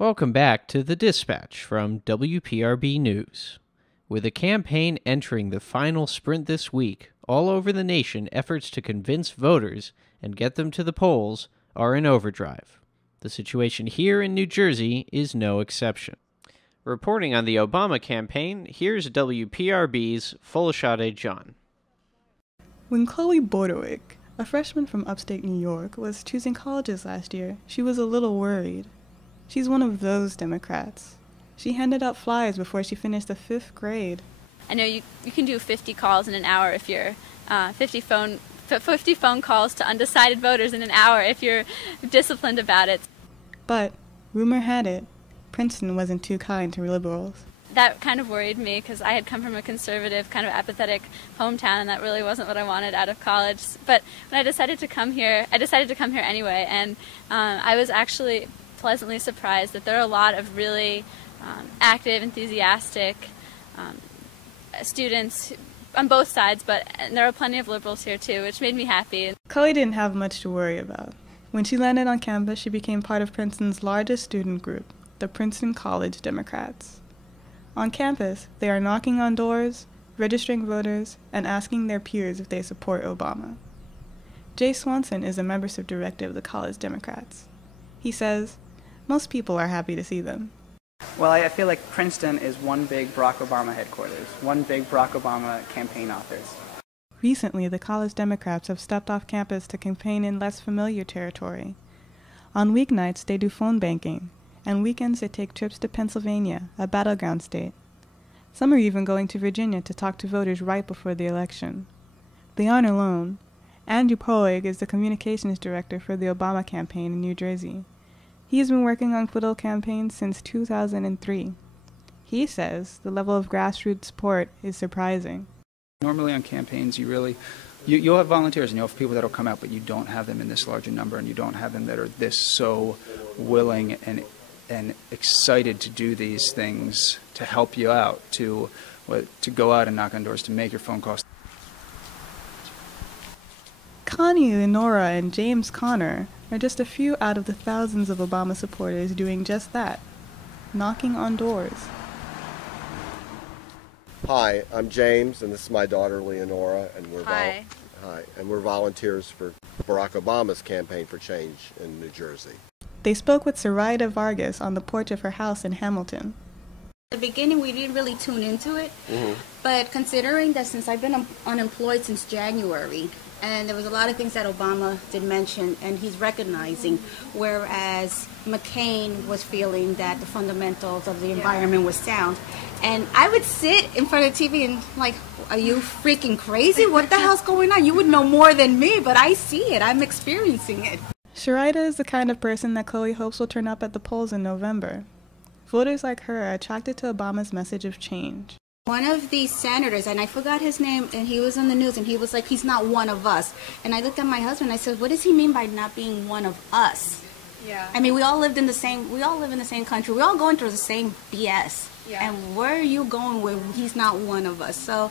Welcome back to The Dispatch from WPRB News. With a campaign entering the final sprint this week, all over the nation, efforts to convince voters and get them to the polls are in overdrive. The situation here in New Jersey is no exception. Reporting on the Obama campaign, here's WPRB's Folasade John. When Chloe Bordewick, a freshman from upstate New York, was choosing colleges last year, she was a little worried. She's one of those Democrats. She handed out flyers before she finished the 5th grade. I know you can do 50 calls in an hour if you're 50 phone calls to undecided voters in an hour if you're disciplined about it. But rumor had it, Princeton wasn't too kind to liberals. That kind of worried me because I had come from a conservative, kind of apathetic hometown, and that really wasn't what I wanted out of college. But when I decided to come here anyway, and I was actually pleasantly surprised that there are a lot of really active, enthusiastic students on both sides, and there are plenty of liberals here too, which made me happy. Chloe didn't have much to worry about. When she landed on campus, she became part of Princeton's largest student group, the Princeton College Democrats. On campus, they are knocking on doors, registering voters, and asking their peers if they support Obama. Jay Swanson is a membership director of the College Democrats. He says, most people are happy to see them. Well, I feel like Princeton is one big Barack Obama headquarters, one big Barack Obama campaign office. Recently, the College Democrats have stepped off campus to campaign in less familiar territory. On weeknights, they do phone banking, and weekends they take trips to Pennsylvania, a battleground state. Some are even going to Virginia to talk to voters right before the election. They aren't alone. Andrew Poig is the communications director for the Obama campaign in New Jersey. He has been working on political campaigns since 2003. He says the level of grassroots support is surprising. Normally on campaigns, you'll have volunteers and you'll have people that will come out, but you don't have them in this large a number, and you don't have them that are this so willing and excited to do these things, to help you out, to go out and knock on doors, to make your phone calls. Connie Lenora and James Connor are just a few out of the thousands of Obama supporters doing just that, knocking on doors. Hi, I'm James, and this is my daughter Leonora, and we're volunteers for Barack Obama's campaign for change in New Jersey. They spoke with Sarita Vargas on the porch of her house in Hamilton. At the beginning, we didn't really tune into it, but considering that since I've been unemployed since January, and there was a lot of things that Obama did mention, and he's recognizing, whereas McCain was feeling that the fundamentals of the environment was sound. And I would sit in front of the TV and like, are you freaking crazy? What the hell's going on? You would know more than me, but I see it. I'm experiencing it. Sarita is the kind of person that Chloe hopes will turn up at the polls in November. Voters like her are attracted to Obama's message of change. One of these senators, and I forgot his name, and he was on the news, and he was like, he's not one of us. And I looked at my husband, and I said, what does he mean by not being one of us? Yeah. I mean, we all live in the same country. We're all going through the same BS. Yeah. And where are you going where he's not one of us? So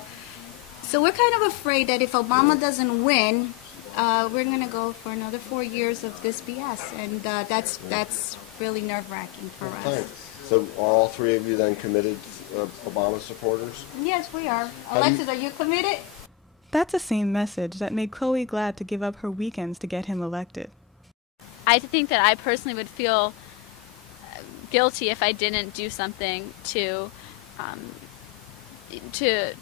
we're kind of afraid that if Obama doesn't win, we're going to go for another 4 years of this BS. And that's really nerve-wracking for us. Thanks. So are all three of you then committed Obama supporters? Yes, we are. Alexis, are you committed? That's the same message that made Chloe glad to give up her weekends to get him elected. I think that I personally would feel guilty if I didn't do something to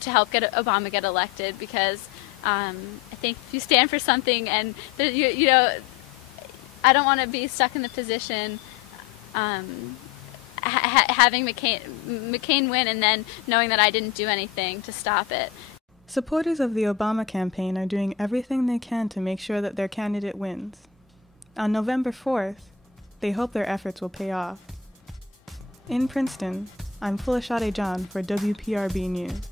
help Obama get elected, because I think if you stand for something, and I don't want to be stuck in the position having McCain win and then knowing that I didn't do anything to stop it. Supporters of the Obama campaign are doing everything they can to make sure that their candidate wins. On November 4th, they hope their efforts will pay off. In Princeton, I'm Folasade John for WPRB News.